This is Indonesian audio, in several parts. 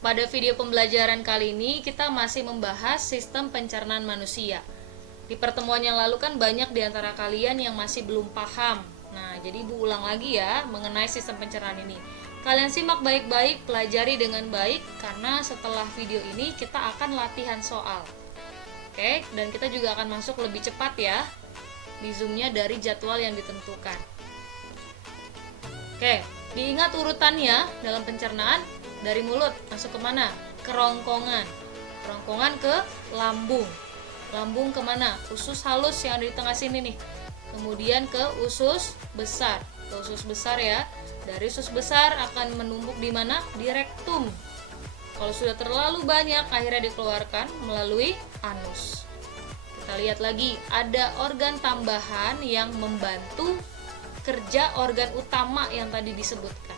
Pada video pembelajaran kali ini kita masih membahas sistem pencernaan manusia. Di pertemuan yang lalu kan banyak di antara kalian yang masih belum paham. Nah, jadi Ibu ulang lagi ya mengenai sistem pencernaan ini. Kalian simak baik-baik, pelajari dengan baik karena setelah video ini kita akan latihan soal. Oke, dan kita juga akan masuk lebih cepat ya di zoomnya dari jadwal yang ditentukan. Oke, diingat urutannya dalam pencernaan. Dari mulut masuk ke mana? Kerongkongan. Kerongkongan ke lambung. Lambung kemana? Usus halus yang ada di tengah sini nih. Kemudian ke usus besar. Ke usus besar ya. Dari usus besar akan menumpuk di mana? Di rektum. Kalau sudah terlalu banyak, akhirnya dikeluarkan melalui anus. Kita lihat lagi, ada organ tambahan yang membantu kerja organ utama yang tadi disebutkan.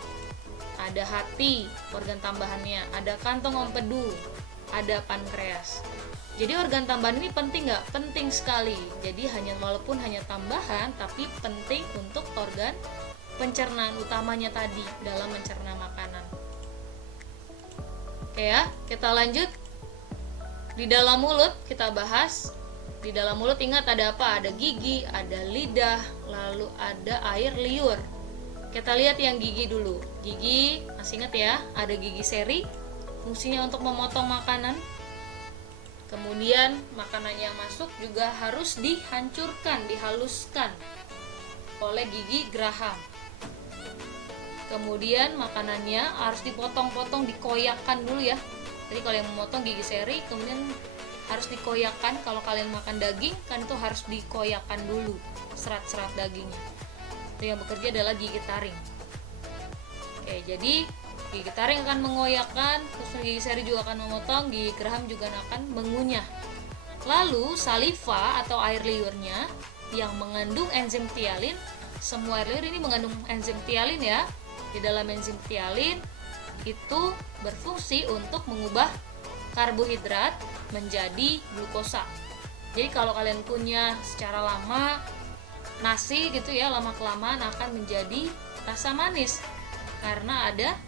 Ada hati, organ tambahannya, ada kantong empedu, ada pankreas. Jadi organ tambahan ini penting nggak? Penting sekali. Jadi walaupun hanya tambahan, tapi penting untuk organ pencernaan utamanya tadi dalam mencerna makanan. Oke ya, kita lanjut. Di dalam mulut kita bahas. Di dalam mulut ingat ada apa? Ada gigi, ada lidah, lalu ada air liur. Kita lihat yang gigi dulu. Gigi, masih ingat ya, ada gigi seri, fungsinya untuk memotong makanan. Kemudian makanan yang masuk juga harus dihancurkan, dihaluskan oleh gigi geraham. Kemudian makanannya harus dipotong-potong, dikoyakkan dulu ya. Jadi kalau yang memotong gigi seri, kemudian harus dikoyakkan. Kalau kalian makan daging, kan itu harus dikoyakkan dulu serat-serat dagingnya. Yang bekerja adalah gigi taring. Oke, jadi gigi taring akan mengoyakkan, terus gigi seri juga akan memotong, gigi geraham juga akan mengunyah. Lalu saliva atau air liurnya yang mengandung enzim ptialin, semua air liur ini mengandung enzim ptialin ya. Di dalam enzim ptialin itu berfungsi untuk mengubah karbohidrat menjadi glukosa. Jadi kalau kalian punya secara lama nasi gitu ya, lama kelamaan akan menjadi rasa manis karena ada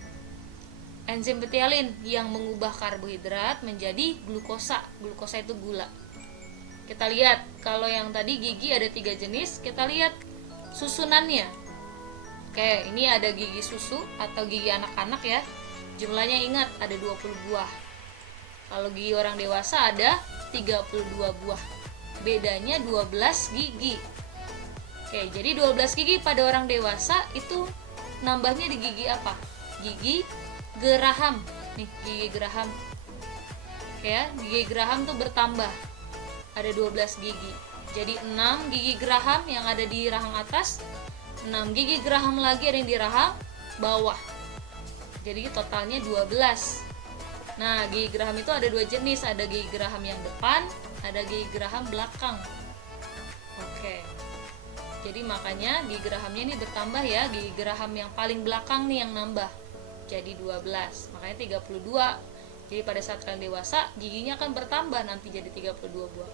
enzim ptialin yang mengubah karbohidrat menjadi glukosa. Glukosa itu gula. Kita lihat kalau yang tadi gigi ada 3 jenis, kita lihat susunannya. Oke, ini ada gigi susu atau gigi anak-anak ya. Jumlahnya ingat ada 20 buah. Kalau gigi orang dewasa ada 32 buah. Bedanya 12 gigi. Oke, jadi 12 gigi pada orang dewasa itu nambahnya di gigi apa? Gigi geraham. Nih, gigi geraham. Oke ya, gigi geraham tuh bertambah. Ada 12 gigi. Jadi 6 gigi geraham yang ada di rahang atas, 6 gigi geraham lagi ada yang di rahang bawah. Jadi totalnya 12. Nah, gigi geraham itu ada 2 jenis, ada gigi geraham yang depan, ada gigi geraham belakang. Oke. Jadi makanya gigi gerahamnya ini bertambah ya, gigi geraham yang paling belakang nih yang nambah. Jadi 12, makanya 32. Jadi pada saat kalian dewasa, giginya akan bertambah nanti jadi 32 buah.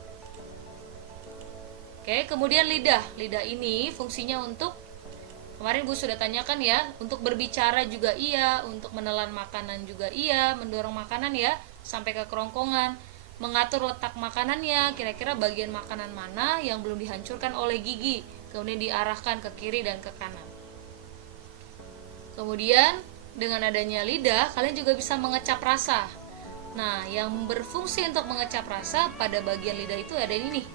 Oke, kemudian lidah. Lidah ini fungsinya untuk, kemarin Bu sudah tanyakan ya, untuk berbicara juga iya, untuk menelan makanan juga iya, mendorong makanan ya, sampai ke kerongkongan, mengatur letak makanannya, kira-kira bagian makanan mana yang belum dihancurkan oleh gigi, kemudian diarahkan ke kiri dan ke kanan. Kemudian dengan adanya lidah, kalian juga bisa mengecap rasa. Nah, yang berfungsi untuk mengecap rasa pada bagian lidah itu ada ini nih.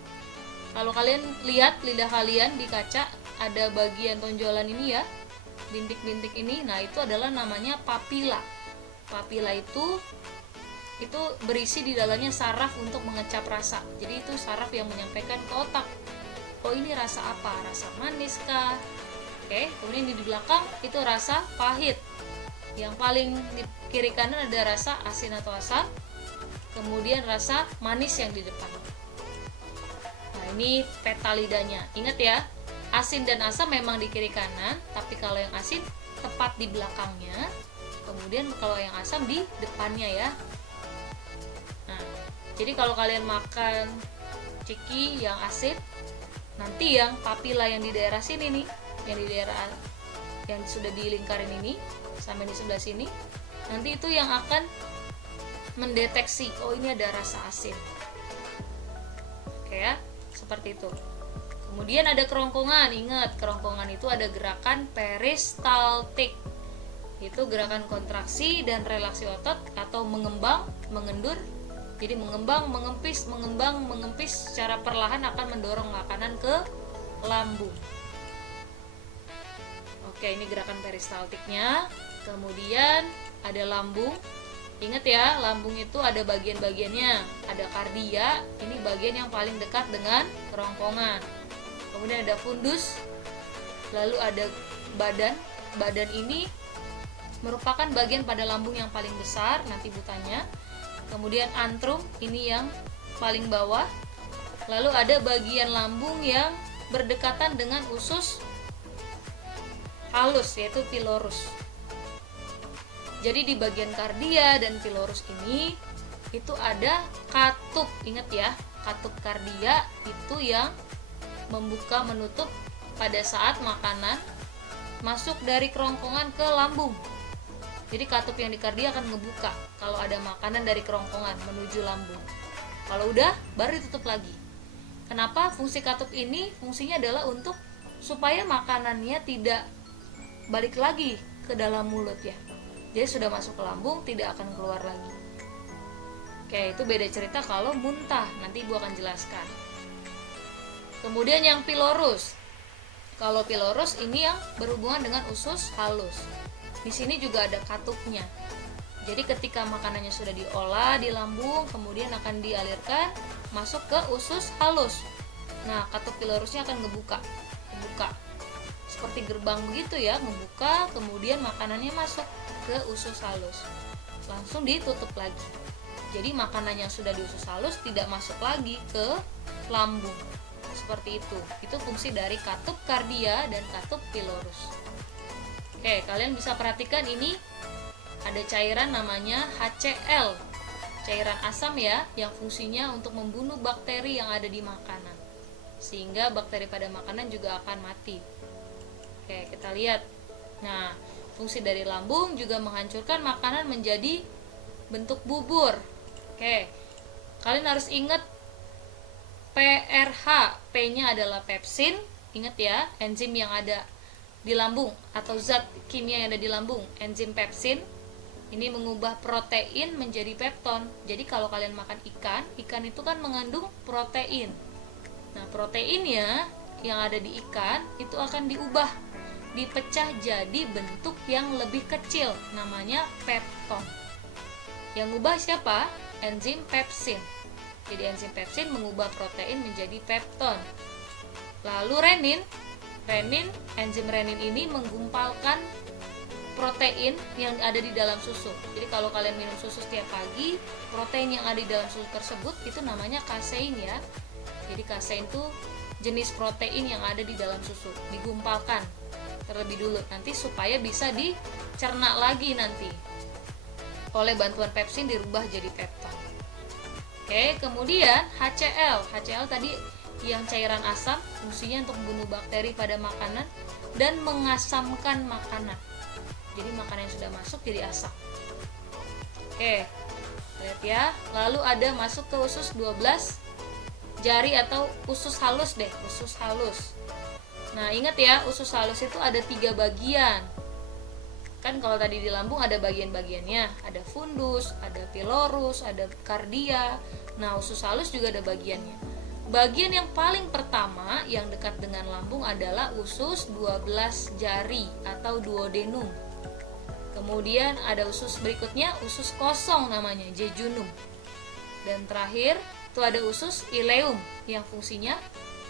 Kalau kalian lihat lidah kalian di kaca, ada bagian tonjolan ini ya, bintik-bintik ini. Nah, itu adalah namanya papila. Papila itu berisi di dalamnya saraf untuk mengecap rasa. Jadi itu saraf yang menyampaikan ke otak, oh ini rasa apa? Rasa manis kah? Oke, kemudian di belakang itu rasa pahit. Yang paling di kiri kanan ada rasa asin atau asam. Kemudian rasa manis yang di depan. Nah, ini peta lidahnya. Ingat ya, asin dan asam memang di kiri kanan, tapi kalau yang asin tepat di belakangnya. Kemudian kalau yang asam di depannya ya. Nah, jadi kalau kalian makan ciki yang asin, nanti yang papila yang di daerah sini nih, yang di daerah yang sudah dilingkarin ini sampai di sebelah sini, nanti itu yang akan mendeteksi, oh ini ada rasa asin. Oke ya, seperti itu. Kemudian ada kerongkongan. Ingat, kerongkongan itu ada gerakan peristaltik. Itu gerakan kontraksi dan relaksi otot atau mengembang, mengendur. Jadi mengembang, mengempis secara perlahan akan mendorong makanan ke lambung. Oke, ini gerakan peristaltiknya. Kemudian ada lambung. Ingat ya, lambung itu ada bagian-bagiannya. Ada kardia, ini bagian yang paling dekat dengan kerongkongan. Kemudian ada fundus. Lalu ada badan. Badan ini merupakan bagian pada lambung yang paling besar, nanti butanya. Kemudian antrum, ini yang paling bawah. Lalu ada bagian lambung yang berdekatan dengan usus halus, yaitu pilorus. Jadi di bagian kardia dan pilorus ini itu ada katup. Ingat ya, katup kardia itu yang membuka menutup pada saat makanan masuk dari kerongkongan ke lambung. Jadi katup yang di kardia akan ngebuka kalau ada makanan dari kerongkongan menuju lambung. Kalau udah, baru ditutup lagi. Kenapa fungsi katup ini? Fungsinya adalah untuk supaya makanannya tidak balik lagi ke dalam mulut ya. Jadi sudah masuk ke lambung, tidak akan keluar lagi. Oke, itu beda cerita kalau muntah. Nanti Ibu akan jelaskan. Kemudian yang pilorus. Kalau pilorus ini yang berhubungan dengan usus halus. Di sini juga ada katupnya. Jadi ketika makanannya sudah diolah di lambung, kemudian akan dialirkan masuk ke usus halus. Nah, katup pilorusnya akan ngebuka. Seperti gerbang begitu ya, membuka, kemudian makanannya masuk ke usus halus. Langsung ditutup lagi. Jadi makanan yang sudah di usus halus tidak masuk lagi ke lambung. Seperti itu. Itu fungsi dari katup kardia dan katup pilorus. Oke, kalian bisa perhatikan ini ada cairan namanya HCl. Cairan asam ya, yang fungsinya untuk membunuh bakteri yang ada di makanan. Sehingga bakteri pada makanan juga akan mati. Oke, kita lihat. Nah, fungsi dari lambung juga menghancurkan makanan menjadi bentuk bubur. Oke, kalian harus ingat PRH. P-nya adalah pepsin. Ingat ya, enzim yang ada di lambung atau zat kimia yang ada di lambung, enzim pepsin. Ini mengubah protein menjadi pepton. Jadi kalau kalian makan ikan itu kan mengandung protein. Nah, proteinnya yang ada di ikan itu akan diubah, dipecah jadi bentuk yang lebih kecil, namanya pepton. Yang ubah siapa? Enzim pepsin. Jadi enzim pepsin mengubah protein menjadi pepton. Lalu renin, enzim renin ini menggumpalkan protein yang ada di dalam susu. Jadi kalau kalian minum susu setiap pagi, protein yang ada di dalam susu tersebut itu namanya kasein ya. Jadi kasein itu jenis protein yang ada di dalam susu, digumpalkan terlebih dulu nanti supaya bisa dicerna lagi nanti. Oleh bantuan pepsin dirubah jadi pepton. Oke, kemudian HCl. HCl tadi yang cairan asam, fungsinya untuk membunuh bakteri pada makanan dan mengasamkan makanan. Jadi makanan yang sudah masuk jadi asam. Oke, lihat ya. Lalu ada masuk ke usus 12 jari atau usus halus deh, usus halus. Nah, ingat ya, usus halus itu ada 3 bagian. Kan kalau tadi di lambung ada bagian-bagiannya, ada fundus, ada pilorus, ada kardia. Nah, usus halus juga ada bagiannya. Bagian yang paling pertama yang dekat dengan lambung adalah usus 12 jari atau duodenum. Kemudian ada usus berikutnya, usus kosong namanya, jejunum. Dan terakhir itu ada usus ileum yang fungsinya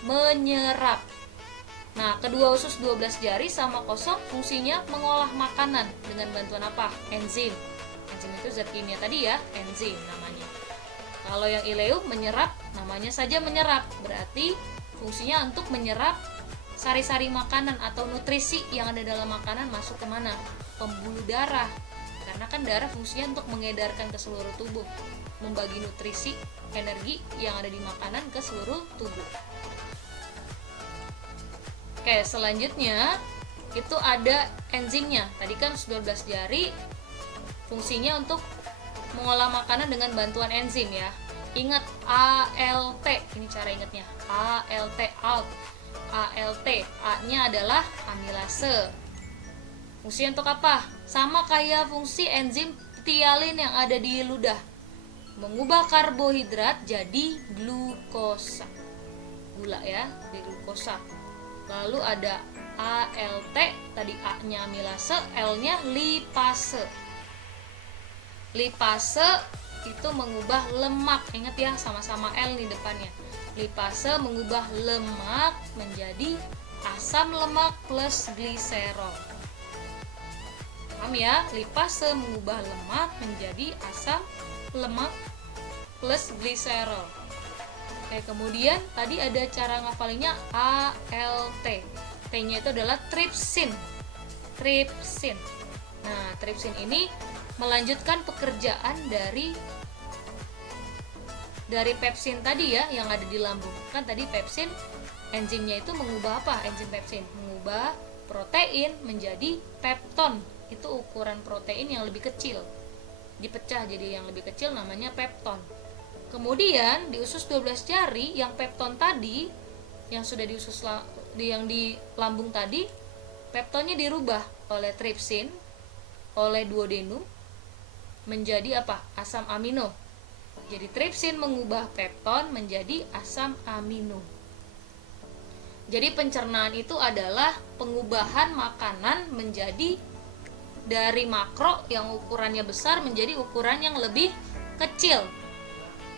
menyerap. Nah, kedua usus 12 jari sama kosong fungsinya mengolah makanan dengan bantuan apa? Enzim. Enzim itu zat kimia tadi ya, enzim namanya. Kalau yang ileum menyerap, namanya saja menyerap. Berarti fungsinya untuk menyerap sari-sari makanan atau nutrisi yang ada dalam makanan masuk ke mana? Pembuluh darah. Karena kan darah fungsinya untuk mengedarkan ke seluruh tubuh, membagi nutrisi, energi yang ada di makanan ke seluruh tubuh. Oke, selanjutnya itu ada enzimnya. Tadi kan 12 jari fungsinya untuk mengolah makanan dengan bantuan enzim ya. Ingat ALT, ini cara ingatnya. ALT, ALT. ALT, A-nya adalah amilase. Fungsinya untuk apa? Sama kayak fungsi enzim ptyalin yang ada di ludah. Mengubah karbohidrat jadi glukosa. Gula ya, jadi glukosa. Lalu ada ALT, tadi A-nya amilase, L-nya lipase. Lipase itu mengubah lemak, ingat ya, sama-sama L di depannya. Lipase mengubah lemak menjadi asam lemak plus gliserol. Paham ya? Lipase mengubah lemak menjadi asam lemak plus gliserol. Oke, kemudian tadi ada cara ngafalinnya ALT. T-nya itu adalah tripsin. Tripsin. Nah, tripsin ini melanjutkan pekerjaan dari pepsin tadi ya, yang ada di lambung. Kan tadi pepsin, enzimnya itu mengubah apa? Enzim pepsin mengubah protein menjadi pepton. Itu ukuran protein yang lebih kecil, dipecah jadi yang lebih kecil, namanya pepton. Kemudian di usus 12 jari, yang pepton tadi yang sudah di usus yang di lambung tadi, peptonnya dirubah oleh tripsin, oleh duodenum menjadi apa? Asam amino. Jadi tripsin mengubah pepton menjadi asam amino. Jadi pencernaan itu adalah pengubahan makanan menjadi dari makro yang ukurannya besar menjadi ukuran yang lebih kecil.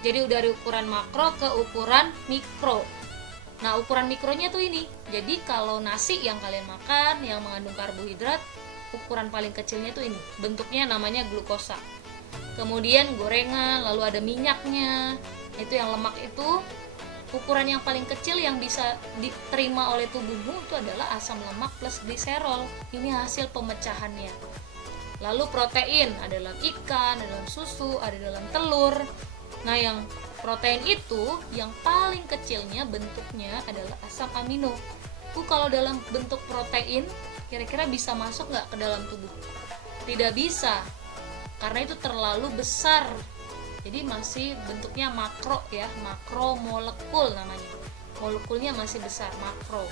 Jadi dari ukuran makro ke ukuran mikro. Nah, ukuran mikronya tuh ini. Jadi kalau nasi yang kalian makan yang mengandung karbohidrat, ukuran paling kecilnya tuh ini. Bentuknya namanya glukosa. Kemudian gorengan, lalu ada minyaknya. Itu yang lemak itu, ukuran yang paling kecil yang bisa diterima oleh tubuhmu itu adalah asam lemak plus gliserol. Ini hasil pemecahannya. Lalu protein, ada dalam ikan, ada dalam susu, ada dalam telur. Nah, yang protein itu yang paling kecilnya bentuknya adalah asam amino. Kalau dalam bentuk protein, kira-kira bisa masuk nggak ke dalam tubuh? Tidak bisa, karena itu terlalu besar. Jadi masih bentuknya makro ya, makromolekul namanya. Molekulnya masih besar, makro.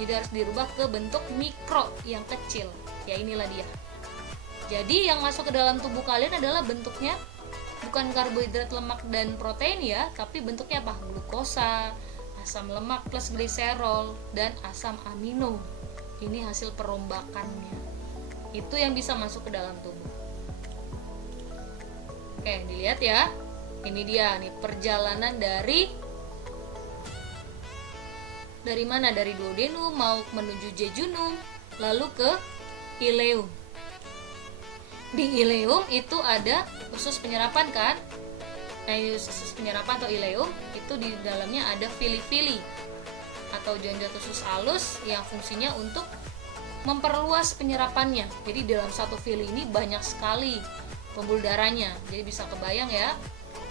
Jadi harus dirubah ke bentuk mikro yang kecil. Ya inilah dia. Jadi yang masuk ke dalam tubuh kalian adalah bentuknya bukan karbohidrat, lemak dan protein ya, tapi bentuknya apa? Glukosa, asam lemak plus gliserol, dan asam amino. Ini hasil perombakannya. Itu yang bisa masuk ke dalam tubuh. Oke, dilihat ya. Ini dia nih perjalanan dari mana? Dari duodenum mau menuju jejunum, lalu ke ileum. Di ileum itu ada usus penyerapan kan? Nah, usus penyerapan atau ileum itu di dalamnya ada fili-fili atau jonjot usus halus yang fungsinya untuk memperluas penyerapannya. Jadi dalam satu fili ini banyak sekali pembuluh darahnya. Jadi bisa kebayang ya,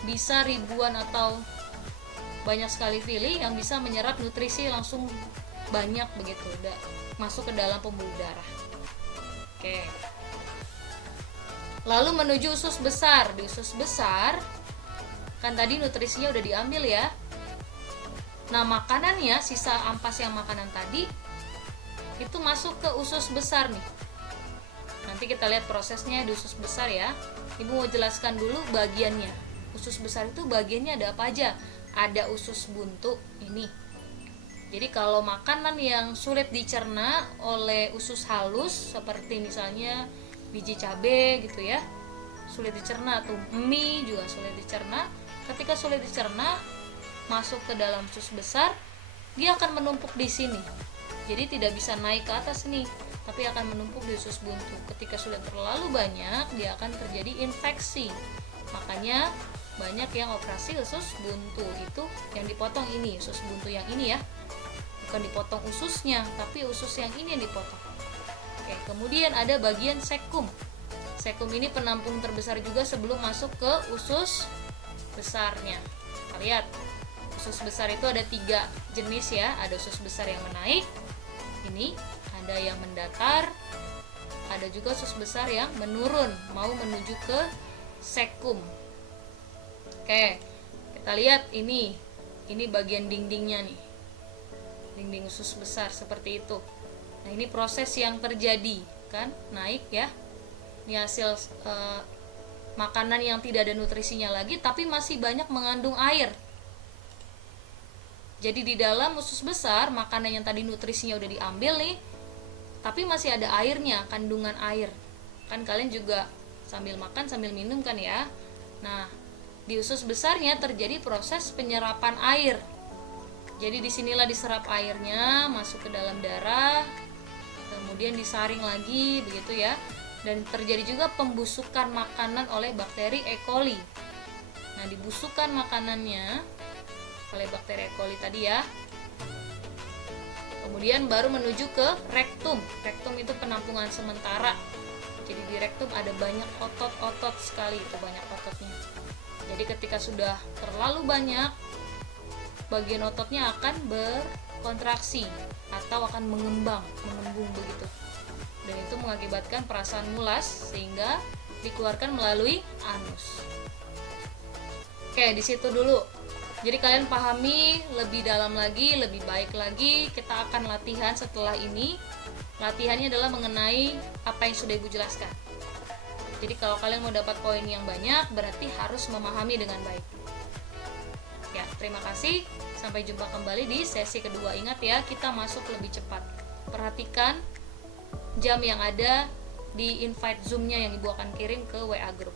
bisa ribuan atau banyak sekali fili yang bisa menyerap nutrisi langsung banyak begitu, udah masuk ke dalam pembuluh darah. Oke. Lalu menuju usus besar. Di usus besar kan tadi nutrisinya udah diambil ya. Nah, makanannya, sisa ampas yang makanan tadi itu masuk ke usus besar nih. Nanti kita lihat prosesnya di usus besar ya. Ibu mau jelaskan dulu bagiannya. Usus besar itu bagiannya ada apa aja? Ada usus buntu ini. Jadi kalau makanan yang sulit dicerna oleh usus halus seperti misalnya biji cabai gitu ya, sulit dicerna tuh, mie juga sulit dicerna. Ketika sulit dicerna masuk ke dalam usus besar, dia akan menumpuk di sini. Jadi tidak bisa naik ke atas nih, tapi akan menumpuk di usus buntu. Ketika sudah terlalu banyak, dia akan terjadi infeksi. Makanya banyak yang operasi usus buntu itu yang dipotong ini, usus buntu yang ini ya. Bukan dipotong ususnya, tapi usus yang ini yang dipotong. Oke, kemudian ada bagian sekum. Sekum ini penampung terbesar juga sebelum masuk ke usus besarnya. Kita lihat, usus besar itu ada 3 jenis ya. Ada usus besar yang menaik, ini ada yang mendatar, ada juga usus besar yang menurun, mau menuju ke cecum. Oke, kita lihat ini bagian dindingnya nih, dinding usus besar seperti itu. Nah, ini proses yang terjadi kan, naik ya. Ini hasil makanan yang tidak ada nutrisinya lagi tapi masih banyak mengandung air. Jadi di dalam usus besar, makanan yang tadi nutrisinya udah diambil nih, tapi masih ada airnya, kandungan air. Kan kalian juga sambil makan sambil minum kan ya. Nah, di usus besarnya terjadi proses penyerapan air. Jadi disinilah diserap airnya, masuk ke dalam darah, kemudian disaring lagi begitu ya. Dan terjadi juga pembusukan makanan oleh bakteri E. coli. Nah, dibusukkan makanannya oleh bakteri E. coli tadi ya. Kemudian baru menuju ke rektum. Rektum itu penampungan sementara. Jadi di rektum ada banyak otot-otot sekali, itu banyak ototnya. Jadi ketika sudah terlalu banyak, bagian ototnya akan berkontraksi atau akan mengembung begitu. Dan itu mengakibatkan perasaan mulas sehingga dikeluarkan melalui anus. Oke, di situ dulu. Jadi kalian pahami lebih dalam lagi, lebih baik lagi. Kita akan latihan setelah ini. Latihannya adalah mengenai apa yang sudah Ibu jelaskan. Jadi kalau kalian mau dapat poin yang banyak, berarti harus memahami dengan baik. Ya, terima kasih. Sampai jumpa kembali di sesi kedua. Ingat ya, kita masuk lebih cepat. Perhatikan jam yang ada di invite Zoom-nya yang Ibu akan kirim ke WA Group.